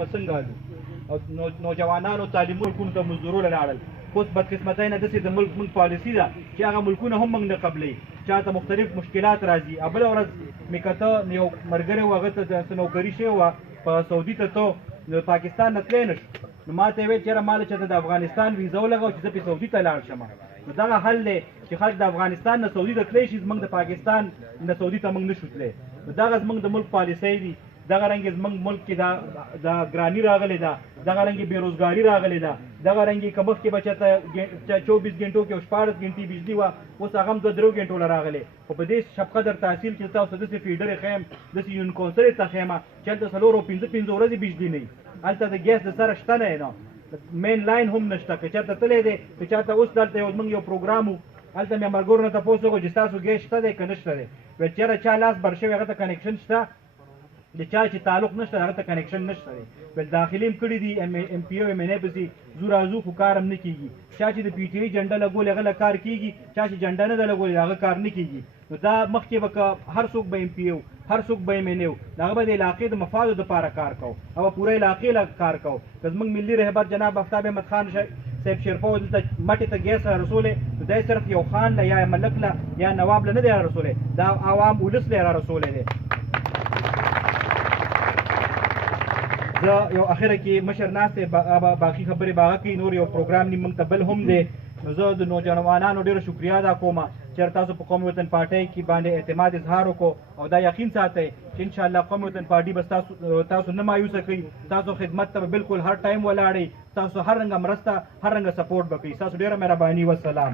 به څنګه حل او نوجوانانو تعلیمي ملکونو ته مزدورو له لاړل. اوس بدقسمتۍ نه داسې د ملک مونږ پالیسي ده چې هغه ملکونه هم موږ نه قبلوي، چاته مختلف مشکلات راځي. بله ورځ مې کته یو ملګری و، هغه ته څه نوکري شوې وه په سعودي ته ته نو پاکستان نه تللی نه شو. نو ما ته یې ویل چېرې ما له چېرته د افغانستان ویزه ولګوه چې زه پې سعودي ته لاړ شم. نو دغه حل دی چې خلک د افغانستان نه سعودي ته تللی شي، زموږ د پاکستان نه سعودي ته موږ نه شو تللی. نو دغه زموږ د ملک پالیسۍ دي. دغه رنګې زموږ ملک کې دا ګراني راغلې ده، دغه رنګې بېروزګاري راغلې ده، دغه رنګې که مخکې به چېرته 24 غنټو کې 14 غنټې بجلي وه، اوس هغه هم 2-3 غنټو له راغلې. خو په دې شبقدر تحصیل کې تاسو داسې فیډرې ښیم، داسې یون کونسلې ته ښیمه چې هلته 4 او 5 ورځې بجلي نه وي. هلته د ګیس د سره شته نه نه، مین لاین هم نشته. که چېرته تللی دی که چاته اوس دلته موږ یو پروګرام و، هلته مې ملګرو نه تپوس وکړو چې ستاسو ګیس شته دی که نشته دی. ویل چېرې چا لاس بر شوی هغه ته کنیکشن شته، د چا چې تعلق نشته هغه ته کنیکشن نشته دی. ویل داخلي هم کړي دي ایم پی او ایم ان ای پسې زو راځو خو کار هم نه کېږي. چا چې د پي ټي آی جنډه لګولې هغه له کار کېږي، چا چې جنډه نه ده لګولې هغه کار نه کېږي. نو دا مخکې به که هر څوک به ایم پی او هر څوک به ایم ان ای و، هغه به د علاقې د مفادو دپاره کار کوو، هغه پوره علاقې له کار کوو. که زموږ ملي رهبر جناب آفتاب احمد خان صاحب شیرپا دلته مټې ته ګیس را رسولی، نو دی صرف یو خان له یا ملک له یا نواب له نه دی را رسولی، دا عوام ولس له را رسولی دی. زه یو اخره کې مشر ناست دی، باقي خبرې به هغه کوي، نور یو پروګرام نیم موږ ته بل هم دی. نو زه د نوجوانانو ډېره شکریا ادا کوم چې تاسو په قومي وطن پارټۍ کې باندې اعتماد اظهار وکړو او دا یقین ساتئ چې انشاءالله قومي وطن پارټي به تاسو نه مایوسه کوي، تاسو خدمت ته به بالکل هر ټایم ولاړئ، تاسو هر رنګه مرسته هر رنګه سپورټ به کوي. تاسو ډېره مهرباني. والسلام.